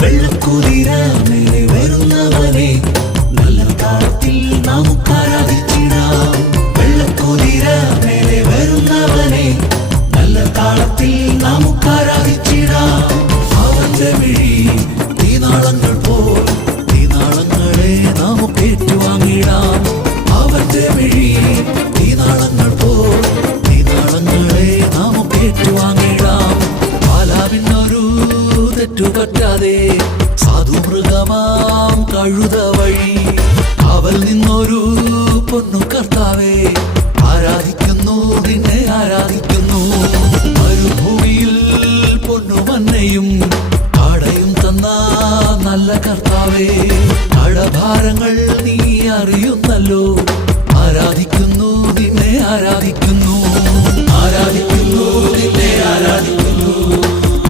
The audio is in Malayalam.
വെള്ളക്കുതിര മേലെ നല്ല താളത്തിൽ നമുക്ക് ആരാധിച്ചിടാം. വെള്ളക്കുതിര മേലെ നല്ല താളത്തിൽ നമുക്ക് ആരാധിച്ചിടാം. അവന്റെ വിഴി തീനാളങ്ങൾ പോൽ തീനാളങ്ങളെ നമുക്ക് ഏറ്റുവാങ്ങിടാം. അവന്റെ വിഴി തീനാളങ്ങൾ പോൽ തീനാളങ്ങളെ നമുക്ക് ഏറ്റുവാങ്ങിടാം. പാലാവിനൊരു തെറ്റുപറ്റാതെ സാധുമൃഗമാം കഴുത വഴി അവൽ നിന്നൊരു പൊന്നു കർത്താവേ ആരാധിക്കുന്നു നിന്നെ ആരാധിക്കുന്നു. മരുഭൂമിയിൽ പൊന്നു മന്നയും കാടയും തന്ന നല്ല കർത്താവേ കടഭാരങ്ങൾ നീ അറിയുന്നല്ലോ. ആരാധിക്കുന്നു നിന്നെ ആരാധിക്കുന്നു.